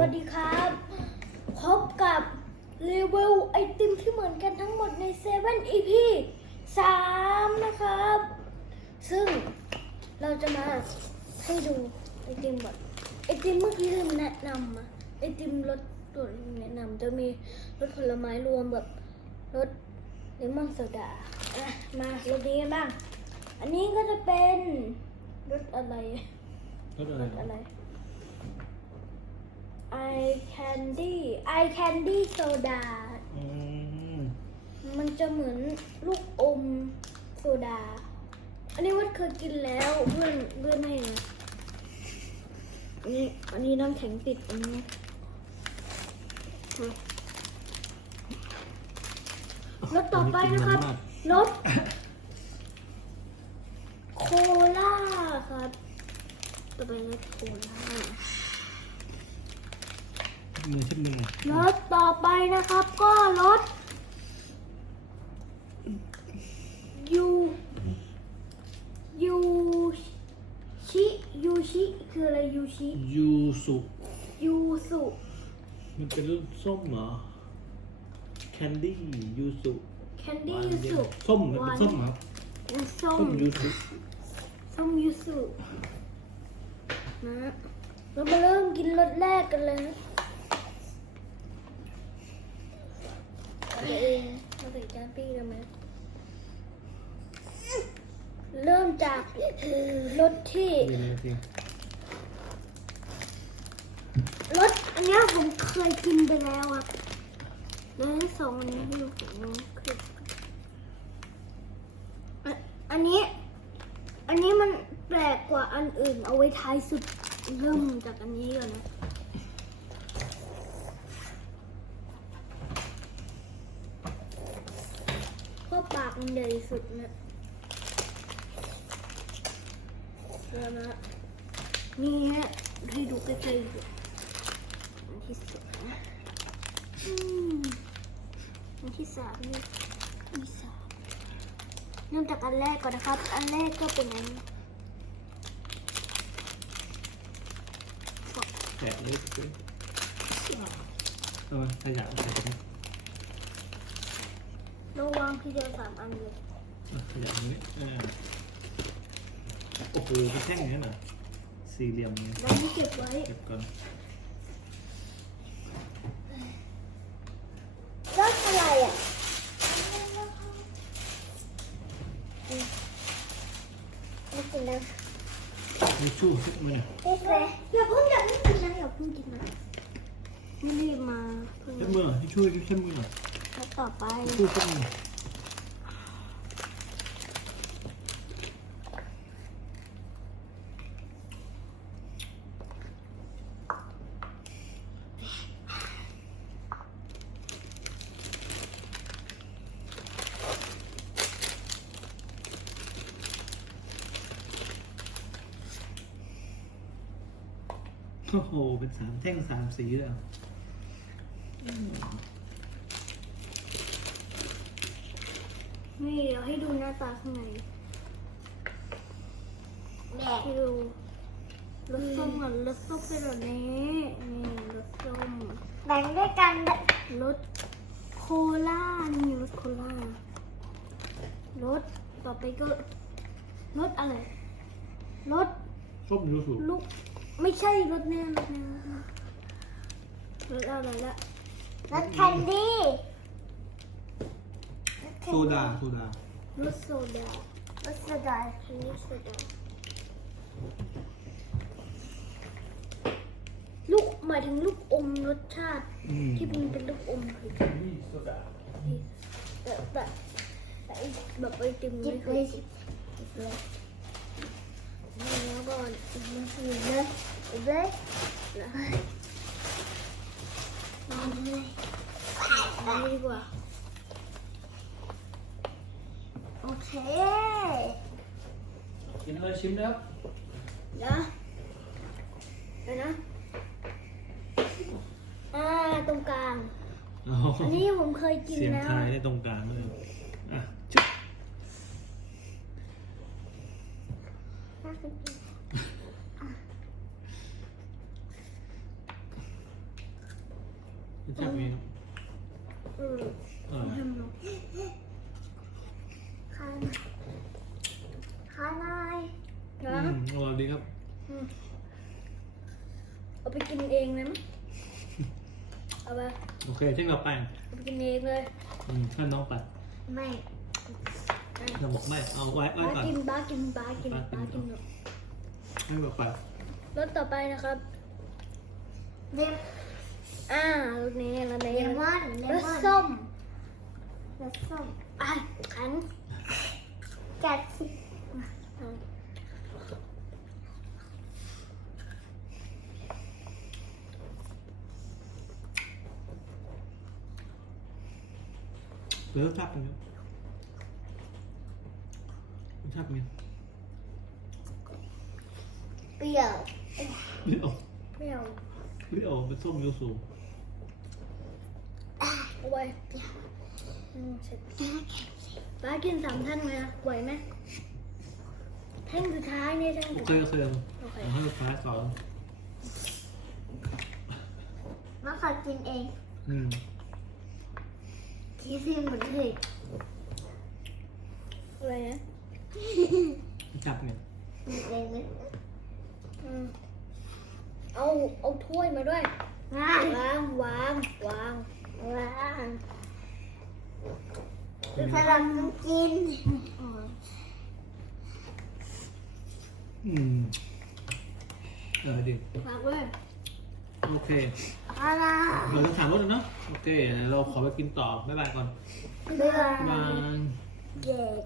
วัสดีครับ พบกับรีวิวไอติมที่เหมือนกันทั้งหมดในเซเว่น EP 3นะครับ ซึ่งเราจะมาให้ดูไอติมก่อนไอติมเมื่อกี้ลืมแนะนำอะไอติมรสตัวแนะนำจะมีรสผลไม้รวมแบบรสเลมอนโซดาอะมารสนี้กันบ้าง อันนี้ก็จะเป็นรสอะไรรถอะไรรสอะไร I candy I candy soda อืมมันจะเหมือนลูกอมโซดา อันนี้วัดเคยกินแล้วเพื่อนเพื่อนให้นะอันนี้อันนี้น้ำแข็งติดอันนี้อะรสต่อไปนะครับรสโคลาครับ ต่อไปรสโคลา มือชิดมือรถต่อไปนะครับก็รถยูยูชิยูชิคืออะไรยูชิยูสุยูสุมันเป็นรูปส้มเหรอแคนดี้ยูสุแคนดี้ยูสุส้มมันเป็นส้มเหรอเป็นส้มส้มยูสุส้มยูสุนะเรามาเริ่มกินรสแรกกันเลย นะเอาเองเอาใส่จานปี้ได้ไหมเริ่มจากรสที่นี่นะจริงรสอันเนี้ยผมเคยกินไปแล้วอะแล้วสองอันนี้ที่ผมเคยอะอันนี้ อันนี้มันแปลกกว่าอันอื่น เอาไว้ท้ายสุดเริ่มจากอันนี้ก่อนนะ เพราะปาก มันใหญ่สุดนะเดี๋ยวนะนี่ฮะให้ดูใกล้ๆดูอันที่สุดนะอันที่สามนี่อันที่สามเริ่มจากอันแรกก่อนนะครับ อันแรกก็เป็นอันนี้แกะเลยสิเอามาขยะใส่ไประ วังทีเดียวสามอันเลยอะขยะตรงนี้อ่าโอ้โหเป็นแท่งอย่างนี้เหรอสี่เหลี่ยมเนี่ยแล้วนี่เก็บไว้เก็บก่อนรสอะไรอะไม่กินนะมีชู่ชิดมือเอ๊ะอย่าเพิ่งอย่าเพิ่งกินนะอย่าเพิ่งกินนะไม่รีบมาเพิ่งชิดมือเหรอที่ช่วยชิดมือเหรอแล้ว ต่อไปชู่ชิดมือโอ้โห เป็นสามแท่งสามสีเลยเหรอ นี่เดี๋ยวให้ดูหน้าตาข้างในให้ดูรสส้มก่อนรสส้มเป็นแบบนี้นี่รสส้มแบ่งด้วยกันรสโคลานี่รสโคลารสต่อไปก็รสอะไรรสส้มยูสุลูกไม่ใช่รสเนี่ยรสเนี่ยรสอะไรละรสแคนดี้ โซดาโซดารสโซดารสโซดาอันนี้โซดาลูกหมายถึงลูกอมรสชาติอืมที่มันเป็นลูกอมคือนี่โซดาแบบแบบแต่ไอ้แบบไอติมจิไม่บเคเลยยกินเลยแล้วก็อีกมาสิเลยอีกเลยแล้วนอนเลยนอนดีกว่า โอ เคกินเลยชิมแล้วเดี๋ยวเดี๋ยวนะอ่าตรงกลาง อันนี้ผมเคยกินเสียงแล้ว ทายได้ตรงกลางเลยอะจุ๊บน่าจะกินรสชาติเป็นไงครับเออเออทำเนาะ ข้าวหน่อยข้าวหน่อย อืนะมอร่อยดีครับ อืมเอาไปกินเองนะมั้ยเอาไปโอเคเช่นเราไปเอาไปกินเองเลยอืมให้น้องไปไม่เราบอกไม่เอาไว้ไว้บ้าก่อน กินบ้ากินบ้ากินบ้ากินเนาะให้บอกไปรสต่อไปนะครับเลมอ่ารสนี้รสเลนี้มอนเลรสมอนส้มรสส้มอะขันกัดสิ เดี๋ยวรสชาติเป็นไงรสชาติเป็นไงเปรี้ยวเปรี้ยวไม่เอาเปรี้ยวเป็นส้มยูสุเอาไว้อืมเสร็จบ้ากินสามท่านเลยนะไหวไหมแท่งสุดท้ายเนี่ยแท่งโอสุดเคท้ายโอเคโอเคเอาให้ลูกค้าสอน มาขอกินเอง อืม ที่ซิมหมดเลยอะไรนะรสชาติเป็นไงเลยนะอืมเอาเอาถ้วยมาด้วยง่ายวางวางวางว้าวสำหรับน้องกินอืมเออดีวางด้วยโอเค อะไรเราจะถามรถเลยเนาะโอเคเราขอไปกินต่อบ๊ายบายก่อนเบื่อบ๊าย บาย เด็ก